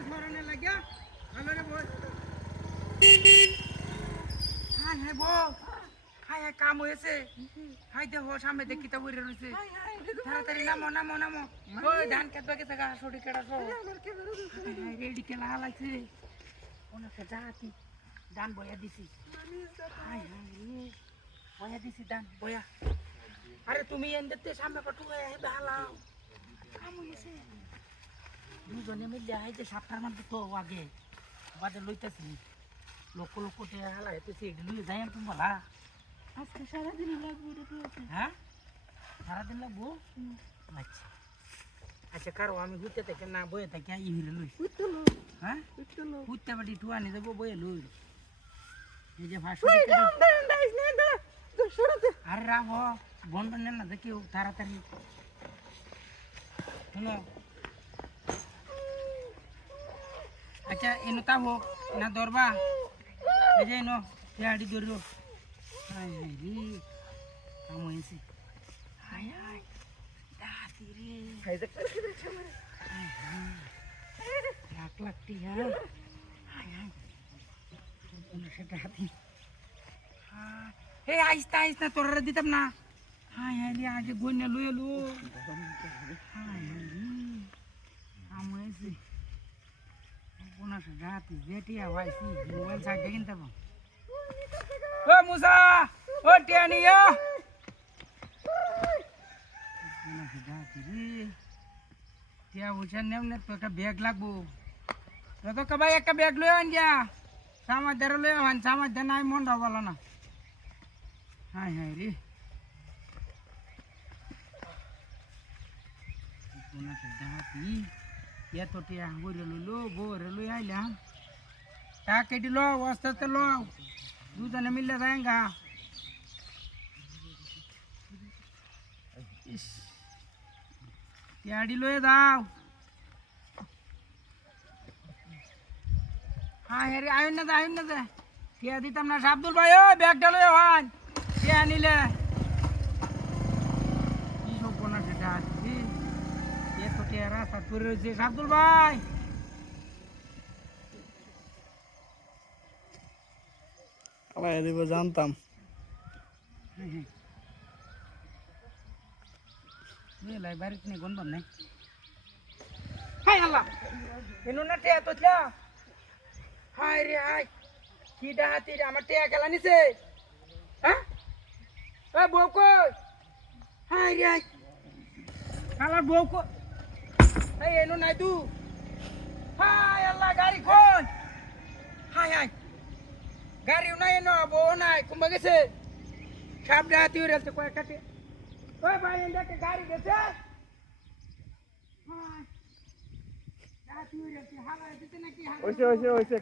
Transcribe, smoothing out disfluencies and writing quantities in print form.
স্মরণে লাগিয়া ভালো রে বল হ্যাঁ হ্যাঁ বল হাই হাই কাম হয়েছে হাই দেখো সামনে দেখি তা বইরে রয়েছে তাড়াতাড়ি নামো নামো নামো ওই ধান কাটবা কে থাকা সরি কেটা সো রেডি কে লাগাইছে ওনাকে যাতি ধান বয়া দিছি হাই হাই রে বয়া দিছি ধান বয়া আরে তুমি এনতে সামনে পাটু বেহালাও কাম হয়েছে দুজনে মিলে আইতে সাতটার মধ্যে তো আগে বাদে লইতেছি লোক লোক হালা হেঁটেছি লুয়ে যাই তুমি বলা আজকে সারাদিন লাগবো হ্যাঁ সারাদিন লাগবো আচ্ছা আচ্ছা কারো আমি ঘুরতে থাকি না বয়ে থাকি ই হিরে লই হ্যাঁ ঘুরতে পারি টুয়া নিয়ে যাবো বয়ে লই এই যে ভাষা আরে রাম বন্ধ নেন না দেখি তাড়াতাড়ি শুনো আচ্ছা এনো তা হোক না ধরবা এই যে এনো পেয়াড়ি ধরিও হাই হাই রে কাম হয়েছে হাই হাই দাঁতি রে লাখ লাখ টিয়া হাই হাই সেটা হাতি হে আইসতা আইসতা তোরা দিতাম না হাই হাই রে আগে গইনা লই এলো হাই হাই রে কাম হয়েছে রাতি বেটিয়া ভাইছি মোবাইল সাইডে কিনতে পাবো ও মুসা ও টিয়ানিয়া টিয়া বুঝছেন নেমনে তো একটা ব্যাগ লাগবো তো কবাই একটা ব্যাগ লই আন যা সামাজ ধরে লই আন সামাজ ধরে নাই মন রাও বলো না হাই হাই রে তো টিয়া বইরে লইলো বউরে লই আইলাম টা কেটে লো আস্তে আস্তে লো দুজনে মিললে যায়গা টিয়াড়ি লয়ে দাও হ্যাঁ হ্যাঁ আয়ন না দে টিয়া দিতাম না আব্দুল ভাই ও ব্যাগটা লয়ে ভাই টিয়া নিলে কি সব কোনা সেটা আছে এ তো টিয়া রাস্তা করে রয়েছে আব্দুল ভাই জানতাম বাড়িতে নেই গন্ধ নেই হাই আল্লাহ এনো না টিয়া তো ছা হাই রে হাই কি ডাহাতি রে আমার টিয়া গেলা নিছে হ্যাঁ এ বউ কই হাই রে হাই কালার বউ কই এই এনো নাই তু হাই আল্লাহ গাড়ি খোল হাই হাই গাড়িও নাই এনো বউ নাই কুম্বা গেছে সব ডাহাতি হয়ে গেছে কয়েকটা ওই ভাই এন্ডাকে গাড়ি গেছে হাই ডাহাতি হয়ে গেছে হালা দিতে নাকি ওইসে